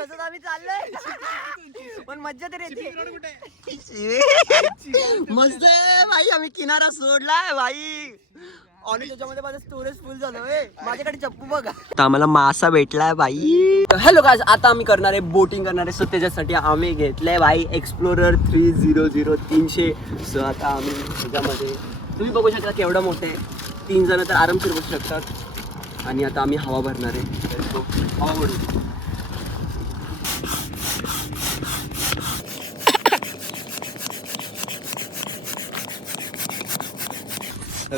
तसंच आम्ही चाललोय पण मज्जा तरी येते. मस्त आहे भाई. आम्ही किनारा सोडलाय भाई आणि त्याच्यामध्ये माझं स्टोरेज फुल झालं. माझ्याकडे चप्पू बघा. आता आम्हाला मासा भेटलाय भाई. हॅलो गाइस, आता आम्ही करणार आहे बोटिंग करणार आहे. सो त्याच्यासाठी आम्ही घेतलंय भाई एक्सप्लोरर 300 300. सो आता आम्ही त्याच्यामध्ये तुम्ही बघू शकता केवढं मोठं आहे. 3 जण तर आरामशीर बसू शकतात. आणि आता आम्ही हवा भरणार आहे. हवा भरू.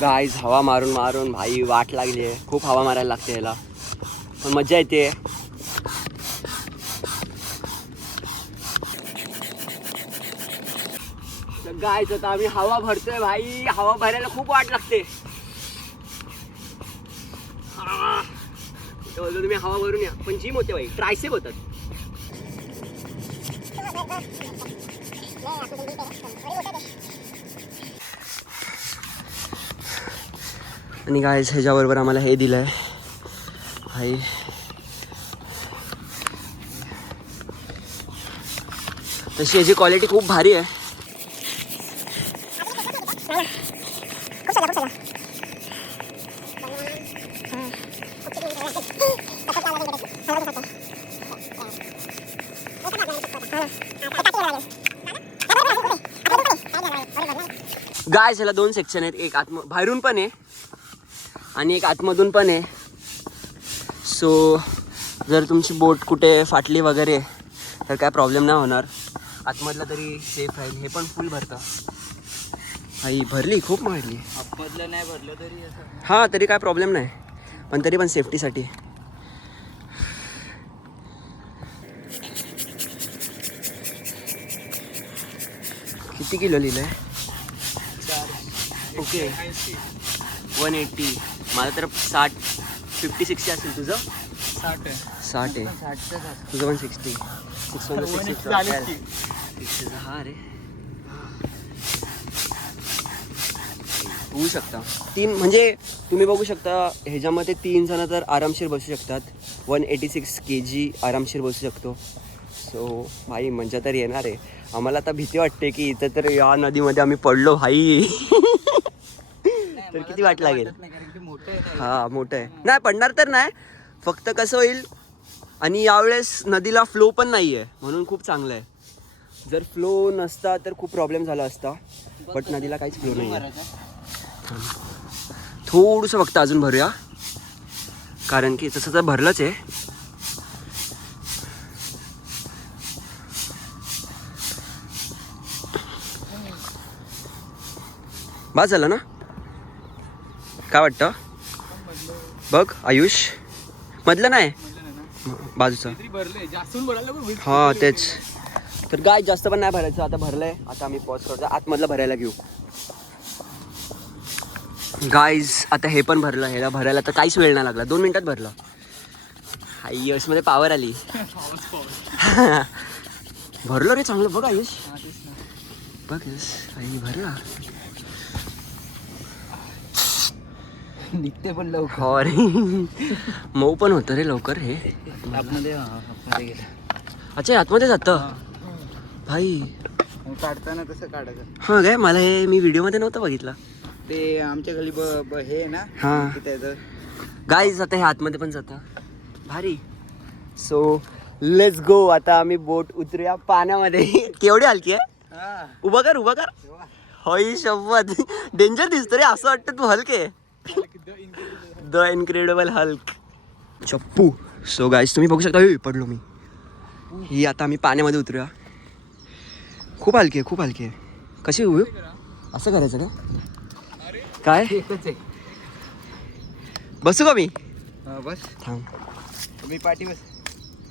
गाईज हवा मारून मारून भाई वाट लागली आहे. खूप हवा मारायला लागते याला पण मजा येते. गाईज आता आम्ही हवा भरतोय भाई. हवा भरायला खूप वाट लागते. तुम्ही हवा भरून या पण जिम होते भाई. ट्रायसेप होतात. आणि गाईज ह्याच्याबरोबर आम्हाला हे दिलं आहे भाई. तशी याची क्वालिटी खूप भारी आहे. गाईज ह्याला 2 सेक्शन आहेत. एक बाहेरून पण आहे आणि एक आतमधून पण आहे. सो जर तुमची बोट कुठे फाटली वगैरे तर काय प्रॉब्लेम नाही होणार. आतमधला तरी सेफ राहील. हे पण फुल भरतं आई. भरली खूप भरली. आतमधलं नाही भरलं तरी हां तरी काय प्रॉब्लेम नाही पण तरी पण सेफ्टीसाठी. किती किलो लिहिलं आहे? ओके 180. मला तर 50-60 असेल. तुझं 60 आहे. तुझं पण 60. 6 हा रे होऊ शकता. 3 म्हणजे तुम्ही बघू शकता ह्याच्यामध्ये 3 जण तर आरामशीर बसू शकतात. 186 kg आरामशीर बसू शकतो. सो भाई मजा तर येणार आहे. आम्हाला आता भीती वाटते की इथं तर या नदीमध्ये आम्ही पडलो भाई तर किती वाट लागेल. हा मोठं आहे. नाही पडणार तर नाही. फक्त कसं होईल आणि यावेळेस नदीला फ्लो पण नाही आहे म्हणून खूप चांगलं आहे. जर फ्लो नसता तर खूप प्रॉब्लेम झाला असता. बट नदीला काहीच फ्लो नाही आहे. थोडंसं फक्त अजून भरूया कारण की तसं तर भरलंच आहे. बस झालं ना. काय वाटतं बघ आयुष? मधलं नाही बाजूचं. हां तेच तर गाय जास्त पण नाही भरायचं. आता भरलंय. आता आम्ही पॉज करतो. आतमधलं भरायला घेऊ. गाईज आता हे पण भरलं. ह्याला भरायला तर काहीच वेळ नाही लागला. 2 मिनिटात भरलं. हाय यशमध्ये पावर आली. भरलं रे चांगलं. बघ आयुष बघ यश आई भरला. निघते पण लवकर. हो रे मऊ पण होतं रे लवकर. हे आतमध्ये गेलं. अच्छा आतमध्ये जातं भाई. काढताना कसं काढायचं? हां काय मला हे मी व्हिडिओमध्ये नव्हतं बघितलं. ते आमच्या घरी हे ना. हां त्याचं गाईज आता हे आतमध्ये पण जातं भारी. So let's go. आता आम्ही बोट उतरूया पाण्यामध्ये. केवढी हलकी आहे. उभं कर उभं कर. होई शपथ डेंजर दिसतो रे. असं वाटतं तू हलके. द इनक्रेडिबल हल्क चप्पू. सो गाईज तुम्ही बघू शकता. पडलो मी. ही आता आम्ही पाण्यामध्ये उतरूया. खूप हलकी आहे खूप हलकी आहे. कशी उभी असं करायचं का काय? एकच आहे. बसू का मी? बस थांब. तुम्ही पाठी बस.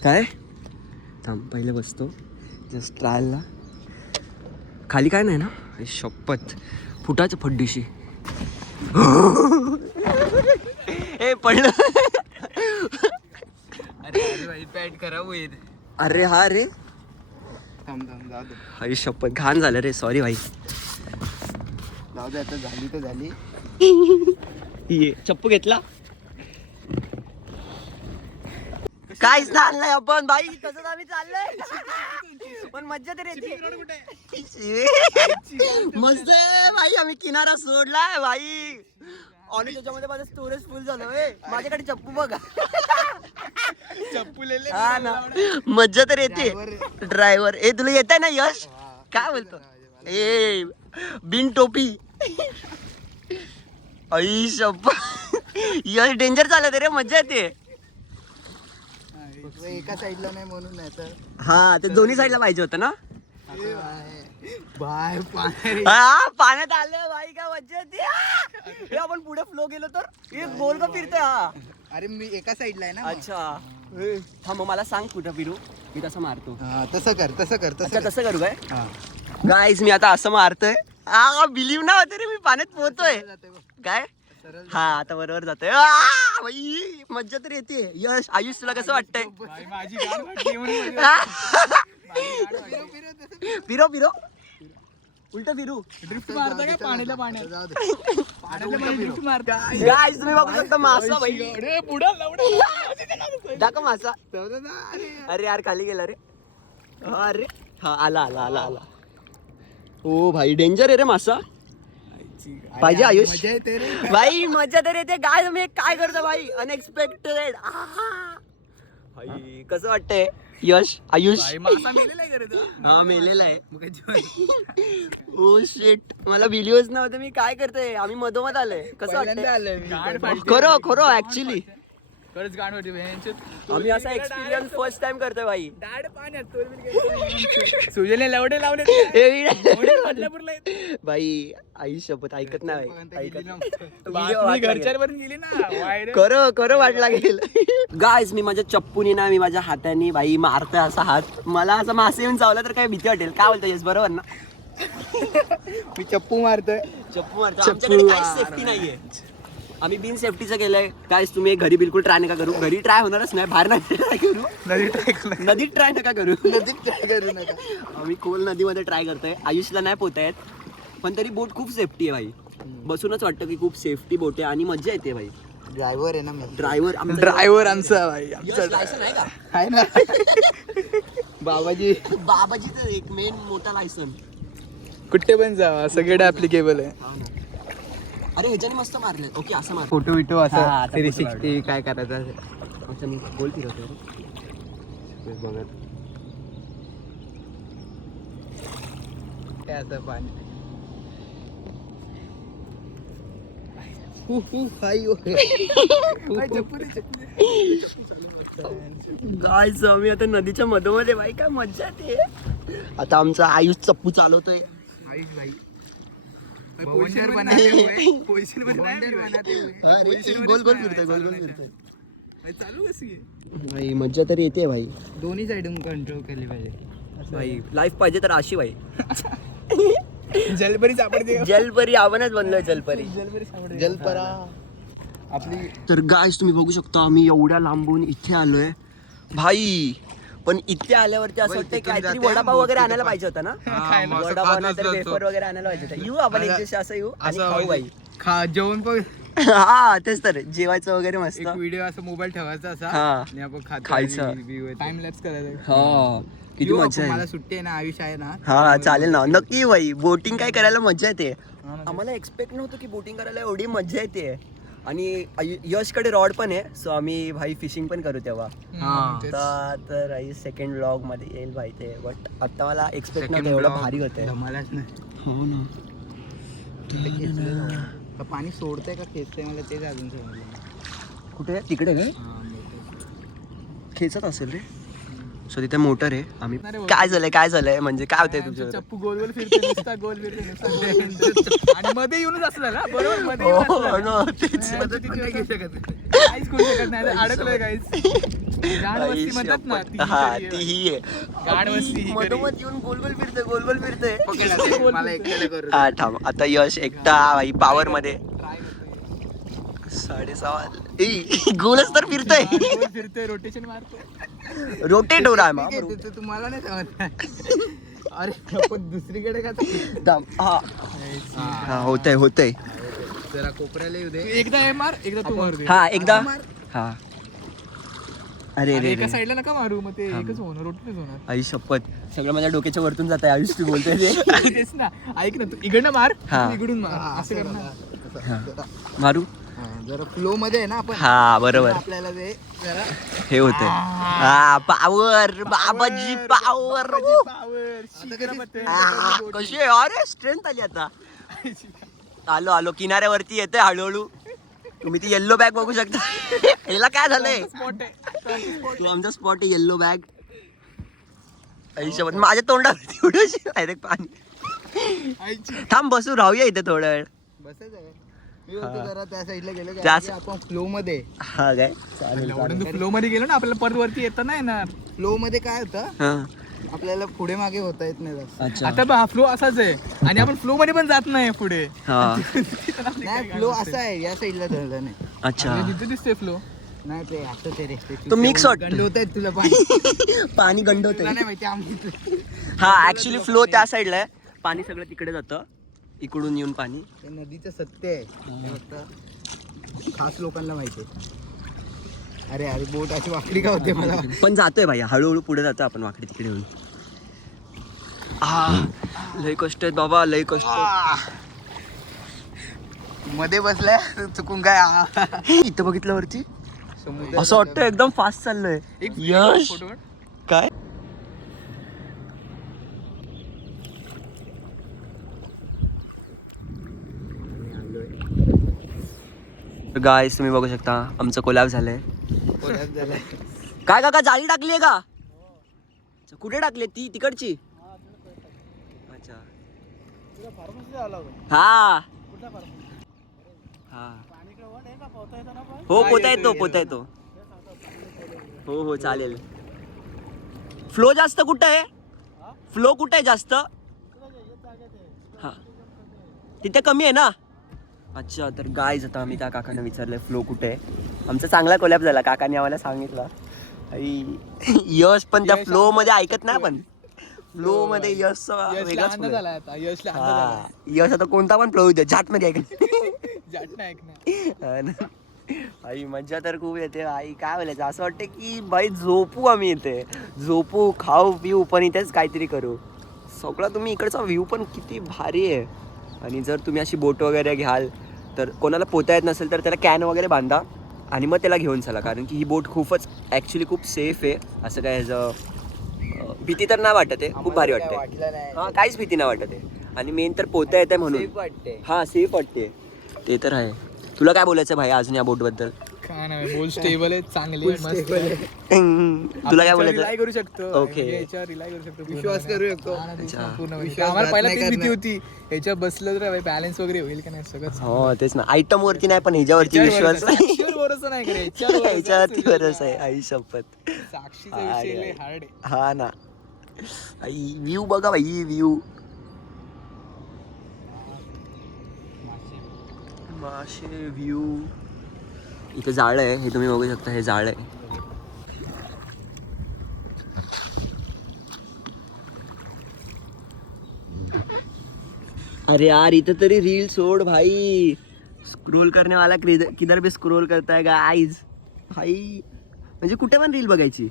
काय थांब पहिले बसतो जस्ट ट्रायलला. खाली काय नाही ना? शपथ फुटाचं फड्डीशी. ए पडलं. अरे पॅड खराब होईल. अरे हा रे थांब जाऊ दे. आई शपथ घाण झालं रे. सॉरी भाई. जाऊ दे आता. झाली तर झाली. ये चप्पू घेतला. काहीच चाललंय आपण भाई, तसंच आम्ही चाललोय पण मज्जा तर येते. मस्त आहे भाई, आम्ही किनारा सोडलाय भाई आणि त्याच्यामध्ये माझं स्टोरेज फुल झालं. माझ्याकडे चप्पू बघा. चप्पू लेले हा ना, मज्जा तर येते. ड्रायव्हर ए तुला येत आहे ना यश? काय बोलतो ए बिन टोपी आई शप्प. यश डेंजर चालत रे, मज्जा येते. एका साईडला नाही म्हणून नाही तर हा ते दोन्ही साईडला पाहिजे होतं ना. बाय पाणी हा पाण्यात आलं भाई, काय मज्जा येते. हे आपण पुढे फ्लो गेलो तर एक गोल का फिरतोय. हा अरे मी एका साईडला आहे ना. अच्छा हा, मग मला सांग कुठं फिरू, मी तसं मारतो. तसं कर तसं कर अच्छा तसं करू काय? हा. गाईज मी आता असं मारतोय. हा बिलीव ना होते रे, मी पाण्यात पोहतोय काय. हा आता बरोबर जातोय. भाई मज्जा तर येते. यश आयुष तुला कसं वाटतंय? माझी गाड वाटली म्हणून फिरो फिरो उलट फिरू. ड्रिफ्ट मारता काय पाण्याला पाण्यात ड्रिफ्ट मारता. गाईज तुम्ही बघू शकता मासा भाई. अरे बुडा दाखव मासा. अरे यार खाली गेला रे. अरे हा आला आला आला आला. ओ भाई डेंजर आहे रे मासा. पाहिजे आयुष मजा येते रे. भाई मजा तर येते. काय तुम्ही काय करता भाई, अनएक्सपेक्टेड. भाई कसं वाटतंय यश आयुष? मासा मेलेला आहे का रे? हा मेलेला आहे. ओ शिट, मला व्हिडिओज नव्हते. मी काय करतोय, आम्ही मधोमध आलोय. कसं वाटतंय? खरं खरं ऍक्च्युली खरंच गाण होती. आम्ही असा एक्सपिरियन्स फर्स्ट टाइम करतोय भाई. दाड पाण्यात सुजले लवडे लावले भाई आई शपथ ऐकत नाही भाई, घरच्यांपर्यंत गेली ना. खरं खरं वाट लागेल. गाईज मी माझ्या चप्पूनी ना, मी माझ्या हाताने भाई मारतोय असा हात. मला असं मासे येऊन चावला तर काय भीती वाटेल. काय बोलतोय बरोबर ना? मी चप्पू मारतोय. चप्पू मारतो. आमच्याकडे काहीच सेफ्टी नाहीये, आम्ही बिन सेफ्टीचं केलंय. काय तुम्ही घरी बिलकुल ट्राय नका करू. घरी ट्राय होणारच नाही, बाहेर नाही ट्राय करू. नदीत ट्राय नका करू. आम्ही खोल नदीमध्ये ट्राय करतोय. आयुषला नाही पोहता येत, पण तरी बोट खूप सेफ्टी आहे भाई. बसूनच वाटतं की खूप सेफ्टी बोट आहे आणि मजा येते भाई. ड्रायव्हर आहे ना मी. ड्रायव्हर आमचा भाई. लायसन आहे का? आहे ना बाबाजी. बाबाजीचं एक मेन मोठा लायसन. कुठे पण जावा सगळे ऍप्लिकेबल आहे. अरे ह्याच्याने मस्त मारले. ओके असं मार. फोटो विटो हा, असं आता 360 काय करायचं. अच्छा मी गोल फिरवतो बघत. असं पाणी गाईज आम्ही आता नदीच्या मधोमध्ये भाई, काय मज्जा येते. आता आमचा आयुष चप्पू चालवतोय. भाई पोझिशन बनाते हुए पोझिशन बनाते हुए गोल गोल फिरतोय, गोल गोल फिरतोय. चालू कशी भाई मज्जा तरी येते भाई. दोन्ही साईडून कंट्रोल केली पाहिजे भाई लाईफ पाहिजे तर अशी भाई. जलपरी सापडते. जलपरी आपणच बनलोय. जलपरी जलपरा आपली. तर गाईज तुम्ही बघू शकता आम्ही एवढ्या लांबून इथे आलोय भाई. पण इथे आल्यावरती असं वाटतं काहीतरी वडापाव वगैरे आणायला पाहिजे होता ना. वडापाव नाहीतर वेफर वगैरे आणायला पाहिजे होता. येऊ आपण एक दिवशी असं येऊ आणि खाऊ भाई. जेवण पण हा तेच तर, जेवायचं वगैरे मस्त. एक व्हिडिओ असं मोबाईल ठेवायचा असा हा. आणि आपण खायचं. टाइम लॅप्स करायचं. हा किती येऊ मजा आपण, आहे. मला सुट्टी आहे ना, आयुष आहे ना. हा चालेल ना, नक्की भाई. बोटिंग काय करायला मजा येते. आम्हाला एक्सपेक्ट नव्हतं की बोटिंग करायला एवढी मजा येते. आणि यशकडे रॉड पण आहे, सो आम्ही भाई फिशिंग पण करू तेव्हा. आता तर सेकंड व्लॉग मध्ये येईल भाई ते. बट आता मला एक्सपेक्ट नव्हतं एवढं भारी होतंय. धमालाच नाही. हो ना. का पाणी सोडतंय का खेचतंय मला तेच अजून समजलं. कुठे तिकडे काय खेचत असेल रे. सो तिथे मोटर आहे. आम्ही काय झालंय म्हणजे काय होतंय तुमच्या? चप्पू गोल गोल फिरते नुसता गोल फिरते नुसता आणि मध्ये येऊनच असला ना बरोबर मध्ये येऊन असला. काहीच करू शकत नाही, अडकलोय काहीच. गाढवस्ती म्हणतात ना, ती ही आहे. गाढवस्ती ही घरी. मधोमध येऊन गोल गोल फिरते, गोल गोल फिरते. मला एकट्याला करू. हा थांब आता यश एकटा भाई पावर मध्ये 6:30 गोलच तर फिरतोय. गोल फिरतोय, रोटेशन मारतोय. रोटेट हो रहा है ठीक आहे, ते तुम्हाला नाही समजत. अरे पण दुसरीकडे का हा होतंय. जरा कोपऱ्याला येऊ दे. एकदा हे मार, एकदा तू मार दे. हा एकदा. हा अरे रे एका रे साईडला नका मारू मग ते एकच होणार रोटेटच होणार आई शपथ सगळं माझ्या डोक्याच्या वरतून जात आहे आयुष तू बोलतोय ते तेच ना ऐक ना तू इकडनं मार हा. तू इकडून मार असं कर ना मारू जरा फ्लो मध्ये आहे ना आपण हा बरोबर आपल्याला ते जरा हे होतंय हा पावर बाबाजी पावर कशी आहे अरे स्ट्रेंथ आली आता आलो आलो किनाऱ्यावरती येतोय हळूहळू तुम्ही ती येल्लो बॅग बघू शकता ह्याला काय झालंय तू आमचा स्पॉट आहे येल्लो बॅग आयुष्यात माझ्या तोंडावरती थोडीशी डायरेक्ट पाणी थांब बसू राहूया इथे थोडा वेळ जरा त्या साईडला गेलो त्याच- आपण फ्लो मध्ये हा काय चालेल फ्लो मध्ये गेलो ना आपल्याला परत वरती येता नाही येणार फ्लो मध्ये काय होतं हा आपल्याला पुढे मागे होता येत नाही जास्त. अच्छा आता हा फ्लो असाच आहे आणि आपण फ्लो मध्ये पण जात नाही पुढे हा नाही फ्लो असा आहे या साईडला धरला नाही अच्छा तिथे दिसते फ्लो नाही ते असं ते रे तो mix वाटतं. गंड होत तुला पाणी पाणी गंड तुला होत नाही माहिती आम्ही हा ऍक्च्युली फ्लो त्या साईडला आहे पाणी सगळं तिकडे जातं इकडून येऊन पाणी ते नदीचं सत्य आहे ते फक्त खास लोकांना माहिती आहे अरे अरे बोट अशी वाकडी का होते मला पण जातोय भाई हळूहळू पुढे जातो आपण वाकडे तिकडे येऊन लय कष्ट आहेत बाबा लय कष्ट आहेत. मध्ये बसलाय चुकून काय इथं बघितलं वरती असं वाटतं एकदम फास्ट चाललोय यश काय गाईस तुम्ही बघू शकता आमचं कोलॅब झालंय काय काका जाळी टाकली का अच्छा, कुठे टाकली ती तिकडची अच्छा हा हा हो पोता येतो हो हो चालेल फ्लो जास्त कुठं आहे फ्लो कुठे आहे जास्त हा तिथे कमी आहे ना अच्छा तर गाईज आता आम्ही त्या काकांना विचारलंय फ्लो कुठे आहे आमचा चांगला कोलॅब झाला काकांनी आम्हाला सांगितलं यश पण त्या फ्लो मध्ये ऐकत नाही पण फ्लो मध्ये यश वेगळाच flow आहे. हा यश आता कोणता पण फ्लो होते जाट मध्ये ऐकत आई मज्जा तर खूप येते आई काय बोलायचं असं वाटतं की बाई झोपू आम्ही इथे झोपू खाऊ पिऊ पण इथेच काहीतरी करू सगळं तुम्ही इकडचा व्ह्यू पण किती भारी आहे आणि जर तुम्ही अशी बोट वगैरे घ्याल तर कोणाला पोहता येत नसेल तर त्याला कॅन वगैरे बांधा आणि मग त्याला घेऊन चला कारण की ही बोट खूपच ॲक्च्युली खूप सेफ आहे असं काय ह्याचं भीती तर नाही वाटत आहे खूप भारी वाटते हां काहीच भीती नाही वाटत आहे आणि मेन तर पोहता येते म्हणून हां सेफ वाटते ते तर आहे तुला काय बोलायचं भाई अजून या बोटबद्दल काय नाही बोल स्टेबल आहे चांगली आहे, मस्त आहे. तुला काय आपण बोलायचं रिलाय करू शकतो Okay. म्हणजे याच्यावर रिलाय करू शकतो विश्वास करू शकतो. अच्छा. पूर्ण आम्हाला पहिला तीच भीती होती ह्याच्या बसलं तर बॅलन्स वगैरे होईल का नाही सगळं हो तेच ना आयटम वरती नाही पण ह्याच्यावरती विश्वास नाही साक्षीवर भरोसा नाही करे ह्याच्यावर ह्याच्यावरती गरज आहे आई शपथ साक्षीचा विषय लय हार्ड आहे हा ना आई व्ह्यू बघा भाई व्ह्यू मासे व्ह्यू इथे जाळं आहे हे तुम्ही बघू शकता हे जाळं आहे अरे यार इथे तरी रील सोड भाई स्क्रोल करने वाला किधर भी स्क्रोल करता है गाइस भाई म्हणजे कुठे पण रील बघायची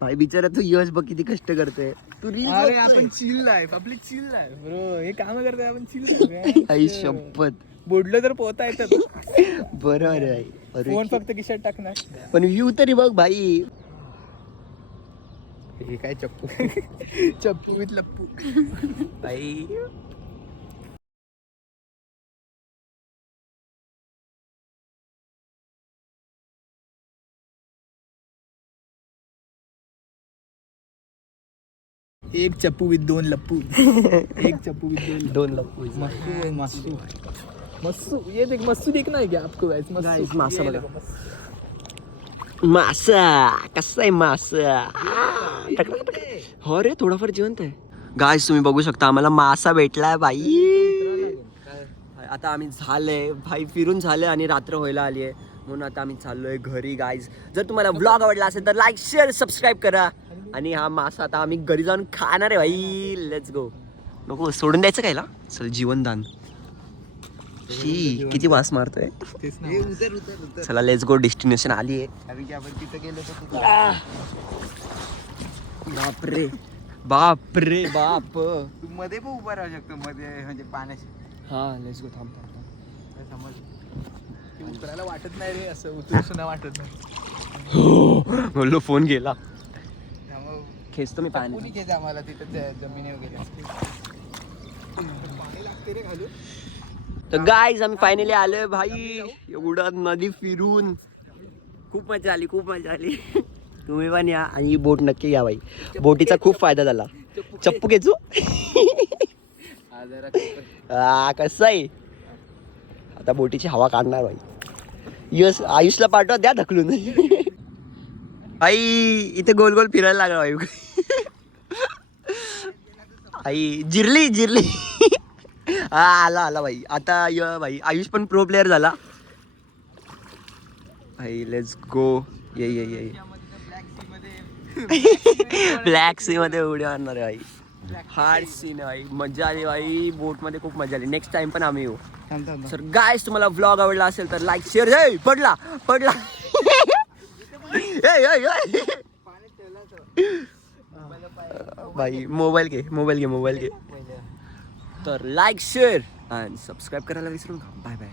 भाई बिचारा तू यश बघ किती कष्ट करतोय तू रील अरे आपण चिल लाईफ आपली चिल लाईफ ब्रो हे काम करतोय आपण चिल आई शपथ बोडलं तर पोहता येतात बरोबर आहे भाई अरे फोन फक्त खिशात टाकणार पण व्ह्यू तरी बघ भाई हे काय चप्पू चप्पू विथ लप्पू भाई एक चप्पू विथ दोन लप्पू एक चप्पू विथ दोन लपू मस्सू मस्सू मस्सू ये देख मस्सू देखना है क्या आपको गाइस Guys, मासा ये बघा. देखो, मस्सू. मासा कसा आहे मासा हो रे थोडाफार जिवंत आहे गाईस तुम्ही बघू शकता आम्हाला मासा भेटलाय भाई आता आम्ही झालंय भाई फिरून झालंय आणि रात्र व्हायला आली आहे म्हणून आता आम्ही चाललोय घरी गाईज जर तुम्हाला ब्लॉग आवडला असेल तर लाईक शेअर सबस्क्राईब करा आणि हा मासा आता आम्ही घरी जाऊन खाणार आहे भाई लेट्स गो नको सोडून द्यायचं कायला चल जीवनदान शी किती वास मारतोय. तेच ना. उतर उतर उतर. चला लेट्स गो, डेस्टिनेशन आली आहे. कारण की आपण तिथं गेलो तर तिथं बापरे बापरे बाप. तू मध्ये पण उभा राहू शकतो मध्ये म्हणजे पाण्याशी. हा लेट्स गो, थांब थांब थांब. काय समज ते उतरायला वाटत नाही रे, असं उतरू सुद्धा वाटत नाही. म्हणलो फोन गेला. त्यामुळं खेचतो मी कोणी पाणी. घ्यायचं आम्हाला तिथं जमिनीवर गेलं. पाणी लागते रे घालून. तर गाईज आम्ही फायनली आलोय भाई. एवढं नदी फिरून खूप मजा आली, खूप मजा आली. तुम्ही पण या आणि ही बोट नक्की घ्या भाई. बोटीचा खूप फायदा झाला. चप्पू घेचू. कसं आहे आता बोटीची हवा काढणार भाई. यस आयुषला पाठवा, द्या ढकलून. आई इथे गोल गोल फिरायला लागला भाई. आई जिरली जिरली. हा आला आला भाई. आता भाई आयुष पण प्रो प्लेअर झाला भाई. Let's go. ये ये ये. ब्लॅक सी मध्ये उड्या मारणार आहे भाई. हार्ड सीन आहे भाई. मजा आली भाई. बोट मध्ये खूप मजा आली. नेक्स्ट टाइम पण आम्ही येऊ. सर गाईस तुम्हाला व्लॉग आवडला असेल तर लाईक शेअर. हे पडला पडला. भाई मोबाईल घे मोबाईल घे मोबाईल घे. तर लाईक शेअर आणि सबस्क्राईब करायला विसरू नका. Bye bye.